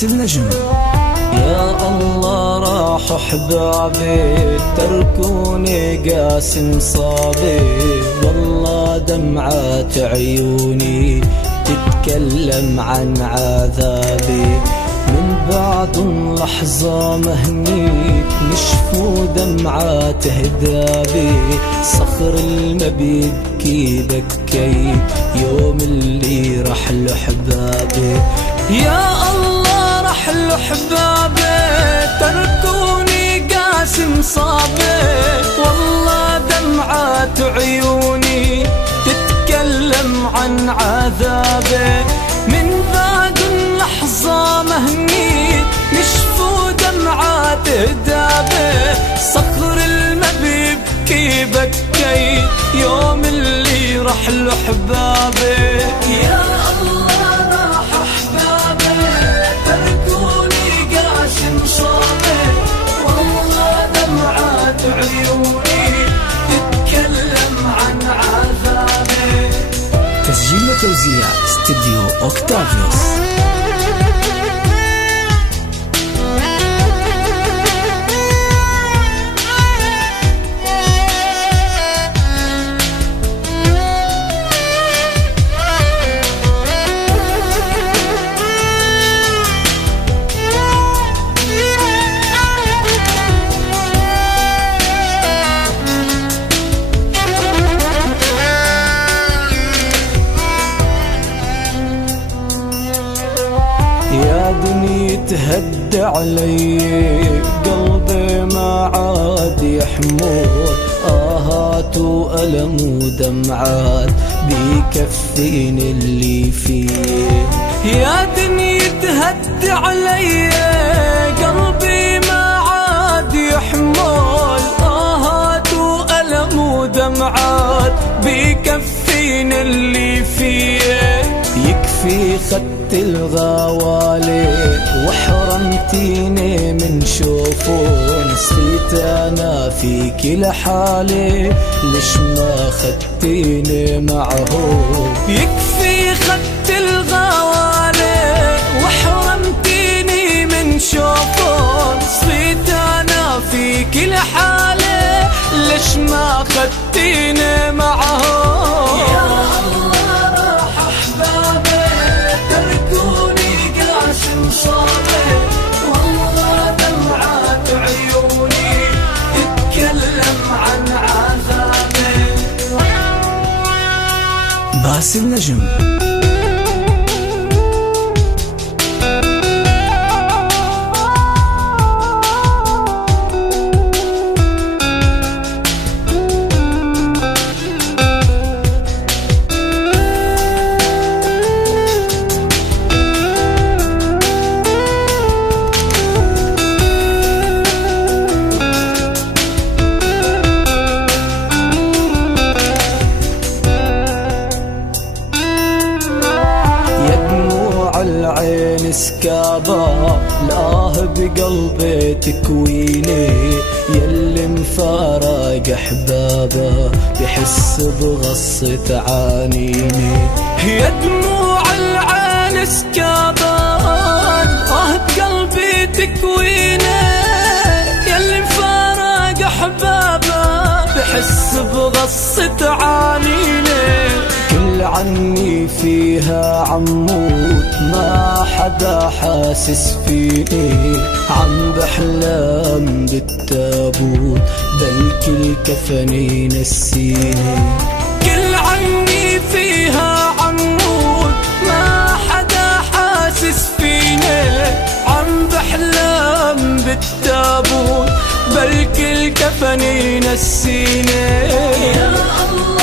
باسل نجم. يا الله راح احبابي تركوني قاسم صابي، والله دمعات عيوني تتكلم عن عذابي. من بعد لحظة مهنيت نشفوا دمعات هدابي، صخر المبيبكي بكيت يوم اللي رحل حبابي. يا الله رحل حبابي تركوني قاسم صابي، والله دمعات عيوني تتكلم عن عذابي. من بعد لحظة مهنيت نشفوا دمعات هدابي، صخر المبيبكي بكيت يوم اللي رحل حبابي. يا الله راح احبابي تركوني قاسم صابي، والله دمعات عيوني تتكلم عن عذابي. تسجيل وتوزيع استديو اوكتافيوس. يا دنيا تهد علي قلبي ما عاد يحمل، آهات وألم ودمعات بيكفيني اللي فيه. يا دنيا تهد علي قلبي ما عاد يحمل، آهات وألم ودمعات بيكفيني اللي فيه. يكفي خدت الغوالي وحرمتيني من شوفون، صفيت انا فيك لحالي ليش ما خدتيني معه. يكفي خدت الغوالي وحرمتيني من شوفون، صفيت انا فيك لحالي ليش ما خدتيني معه. باسل نجم. العين سكابة لاه بقلبي تكويني، يلي مفارق احبابه بحس بغصة عانيني. يا دموع العين سكابة لاه بقلبي تكويني، يلي مفارق احبابه بحس بغصة عانيني. كل عني فيها عمود ما حدا حاسس فيني، عم بحلم بالتابوت بلكي الكفن ينسيني. كل عني فيها عمود ما حدا حاسس فيني، عم بحلم بالتابوت بلكي الكفن ينسيني. يا الله